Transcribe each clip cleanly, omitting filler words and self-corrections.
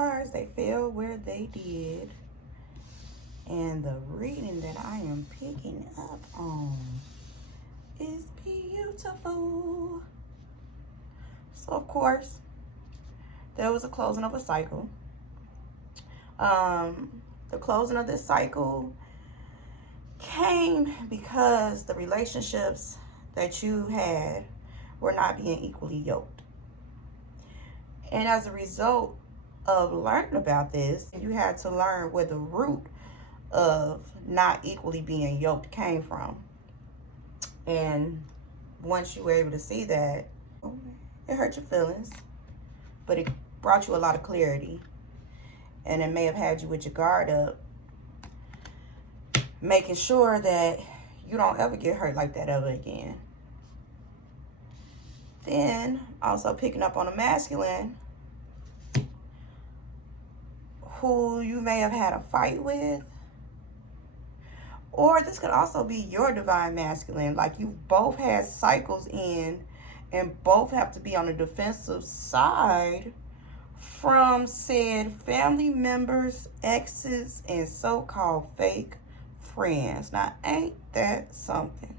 cards, they fell where they did. And the reading that I am picking up on is beautiful. So, of course, there was a closing of a cycle. The closing of this cycle came because the relationships that you had were not being equally yoked. And as a result of learning about this, you had to learn where the root of not equally being yoked came from. And once you were able to see that, it hurt your feelings, but it brought you a lot of clarity. And it may have had you with your guard up, making sure that you don't ever get hurt like that ever again. Then, also picking up on a masculine who you may have had a fight with. Or this could also be your divine masculine. Like you both had cycles in and both have to be on the defensive side from said family members, exes, and so-called fake friends. Now, ain't that something?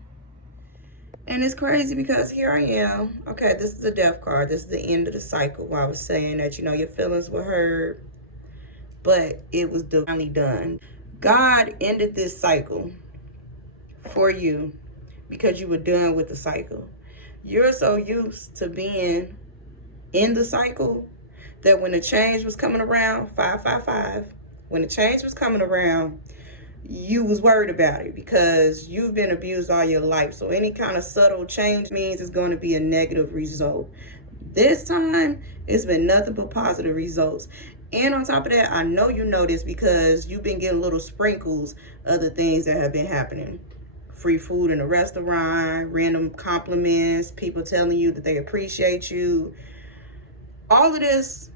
And it's crazy because here I am. Okay, this is a death card. This is the end of the cycle where I was saying that, you know, your feelings were hurt, but it was divinely done. God ended this cycle for you because you were done with the cycle. You're so used to being in the cycle that when the change was coming around, 555, when the change was coming around, you was worried about it because you've been abused all your life. So any kind of subtle change means it's going to be a negative result. This time, it's been nothing but positive results. And on top of that, I know you know this because you've been getting little sprinkles of the things that have been happening. Free food in a restaurant, random compliments, people telling you that they appreciate you. All of this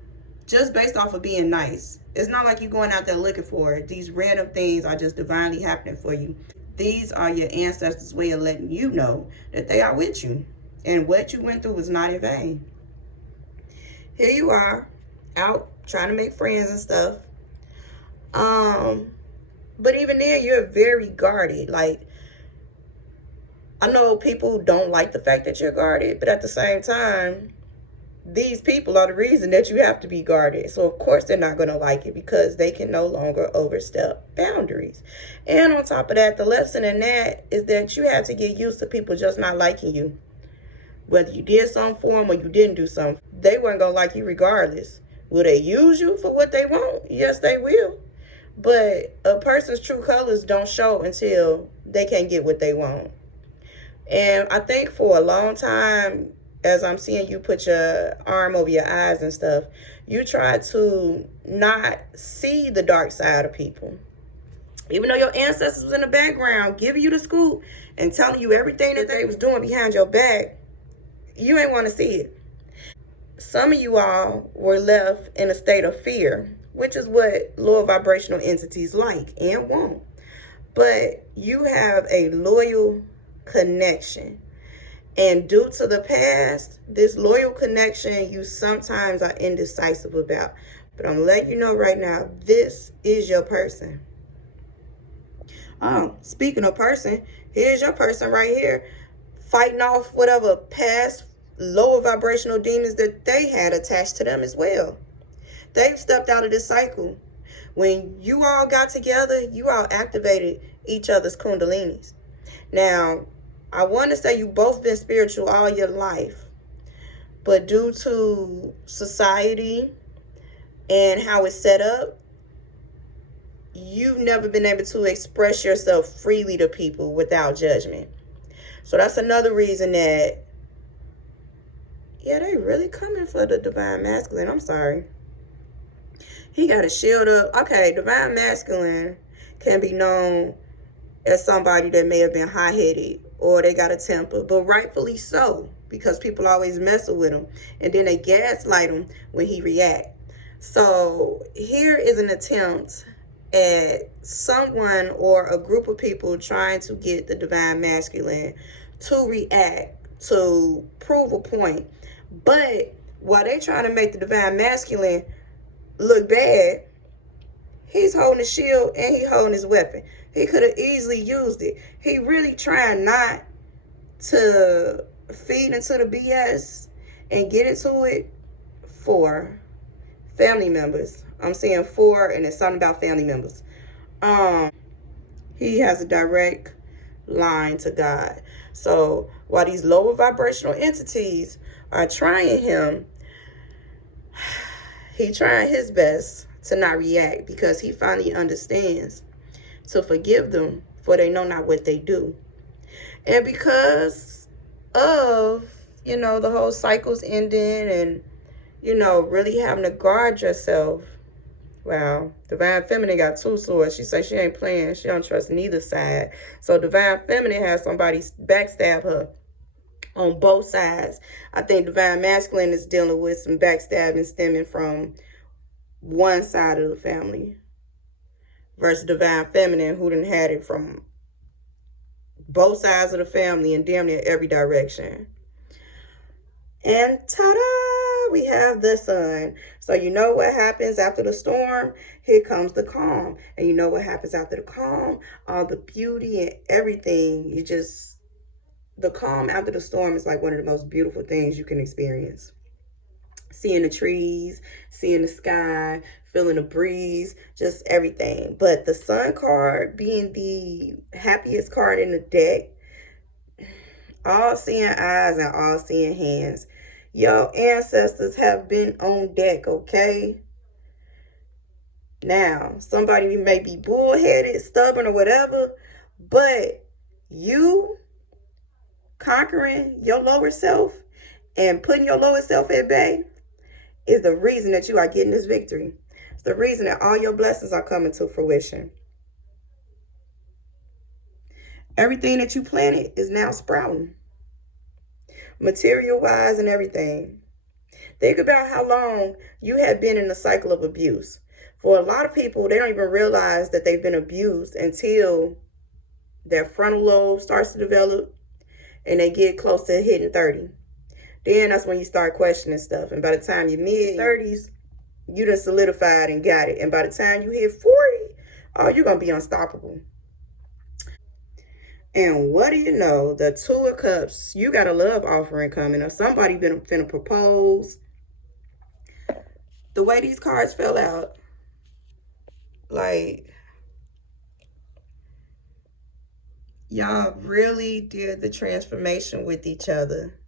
just based off of being nice. It's not like you're going out there looking for it. These random things are just divinely happening for you. These are your ancestors' way of letting you know that they are with you. And what you went through was not in vain. Here you are, out trying to make friends and stuff. But even then, you're very guarded. Like, I know people don't like the fact that you're guarded, but at the same time, these people are the reason that you have to be guarded. So, of course, they're not going to like it because they can no longer overstep boundaries. And on top of that, the lesson in that is that you have to get used to people just not liking you. Whether you did something for them or you didn't do something, they weren't going to like you regardless. Will they use you for what they want? Yes, they will. But a person's true colors don't show until they can't get what they want. And I think for a long time, as I'm seeing you put your arm over your eyes and stuff, you try to not see the dark side of people. Even though your ancestors was in the background giving you the scoop and telling you everything that they was doing behind your back, you ain't want to see it. Some of you all were left in a state of fear, which is what lower vibrational entities like and want. But you have a loyal connection. And due to the past, this loyal connection you sometimes are indecisive about. But I'm letting you know right now, this is your person. Speaking of person, here's your person right here, fighting off whatever past lower vibrational demons that they had attached to them as well. They've stepped out of this cycle. When you all got together, you all activated each other's kundalinis. Now, I want to say you both been spiritual all your life, but due to society and how it's set up, you've never been able to express yourself freely to people without judgment. So that's another reason that, yeah, they really coming for the divine masculine. I'm sorry. He got a shield up. Okay, divine masculine can be known as somebody that may have been hot-headed or they got a temper, but rightfully so, because people always messing with him and then they gaslight him when he react. So here is an attempt at someone or a group of people trying to get the divine masculine to react, to prove a point. But while they trying to make the divine masculine look bad, he's holding a shield and he holding his weapon. He could have easily used it. He really trying not to feed into the BS and get into it for family members. I'm saying for, and it's something about family members. He has a direct line to God. So while these lower vibrational entities are trying him, he trying his best to not react, because he finally understands to forgive them, for they know not what they do. And because of, the whole cycles ending and, really having to guard yourself. Wow, Divine Feminine got two swords. She says she ain't playing. She don't trust neither side. So Divine Feminine has somebody backstab her on both sides. I think Divine Masculine is dealing with some backstabbing stemming from one side of the family, versus Divine Feminine, who done had it from both sides of the family in damn near every direction. And ta-da! We have the sun. So you know what happens after the storm? Here comes the calm. And you know what happens after the calm? All the beauty and everything. The calm after the storm is like one of the most beautiful things you can experience. Seeing the trees, seeing the sky, feeling the breeze, just everything. But the sun card being the happiest card in the deck, all seeing eyes and all seeing hands. Your ancestors have been on deck, okay? Now, somebody may be bullheaded, stubborn, or whatever, but you conquering your lower self and putting your lower self at bay is the reason that you are getting this victory. It's the reason that all your blessings are coming to fruition. Everything that you planted is now sprouting, material-wise and everything. Think about how long you have been in a cycle of abuse. For a lot of people, they don't even realize that they've been abused until their frontal lobe starts to develop and they get close to hitting 30. Then that's when you start questioning stuff. And by the time you're mid-30s, you done solidified and got it. And by the time you hit 40, oh, you're going to be unstoppable. And what do you know? The Two of Cups, you got a love offering coming, or somebody finna propose. The way these cards fell out, like, y'all really did the transformation with each other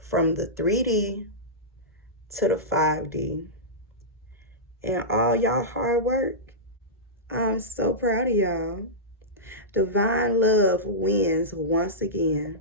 from the 3D to the 5D. And all y'all hard work, I'm so proud of y'all. Divine love wins once again.